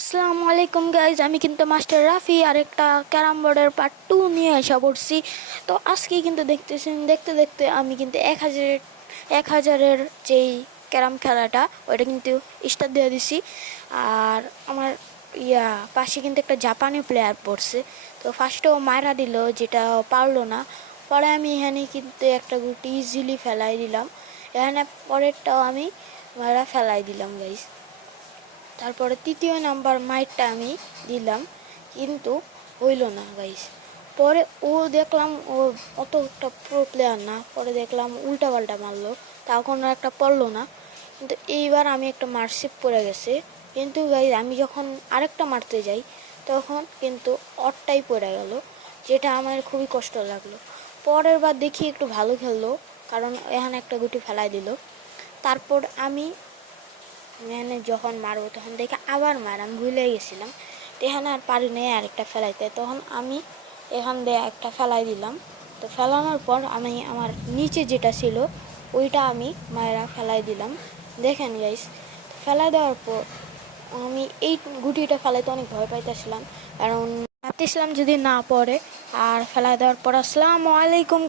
আসসালামু আলাইকুম গাইজ, আমি কিন্তু মাস্টার রাফি আরেকটা ক্যারাম বোর্ডের পার্ট 2 নিয়ে এসে পড়ছি। তো আজকে কিন্তু দেখতেছেন, দেখতে দেখতে আমি কিন্তু 1000-এর যেই ক্যারাম খেলাটা ওইটা কিন্তু স্টার্ট দিয়ে দিছি। আর আমার পাশে কিন্তু একটা জাপানি প্লেয়ার পড়ছে। তো ফার্স্টেও মায়েরা দিল, যেটা পারলো না। পরে আমি এখানে কিন্তু একটা গুটি ইজিলি ফেলাই দিলাম। এখানে পরেরটাও আমি মায়েরা ফেলাই দিলাম গাইজ। তারপরে তৃতীয় নাম্বার মাইটটা আমি দিলাম, কিন্তু হইল না গাইস। পরে দেখলাম ও অতটা প্রো প্লেয়ার না, পরে দেখলাম উল্টা পাল্টা মারলো, তাও কোনো একটা পড়লো না। কিন্তু এইবার আমি একটা মার্কশিপ পড়ে গেছে। কিন্তু গাইস আমি যখন আরেকটা মারতে যাই তখন কিন্তু অটটাই পড়ে গেল, যেটা আমার খুবই কষ্ট লাগলো। পরের বার দেখি একটু ভালো খেললো, কারণ এখানে একটা গুটি ফেলাই দিল। তারপর আমি এখানে যখন মারবো তখন দেখে আবার আমি ভুলে গেছিলাম। তো এখানে আর পারি নাই আরেকটা ফেলাইতে, তখন আমি এখান দিয়ে একটা ফেলাই দিলাম। তো ফেলানোর পর আমি আমার নিচে যেটা ছিল ওইটা আমি মায়েরা ফেলাই দিলাম। দেখেন গাইস, ফেলাই দেওয়ার পর আমি এই গুটিটা ফেলাইতে অনেক ভয় পাইতেছিলাম, কারণ ভাবতেছিলাম যদি না পড়ে। আর ফেলাই দেওয়ার পর আসসালামু আলাইকুম।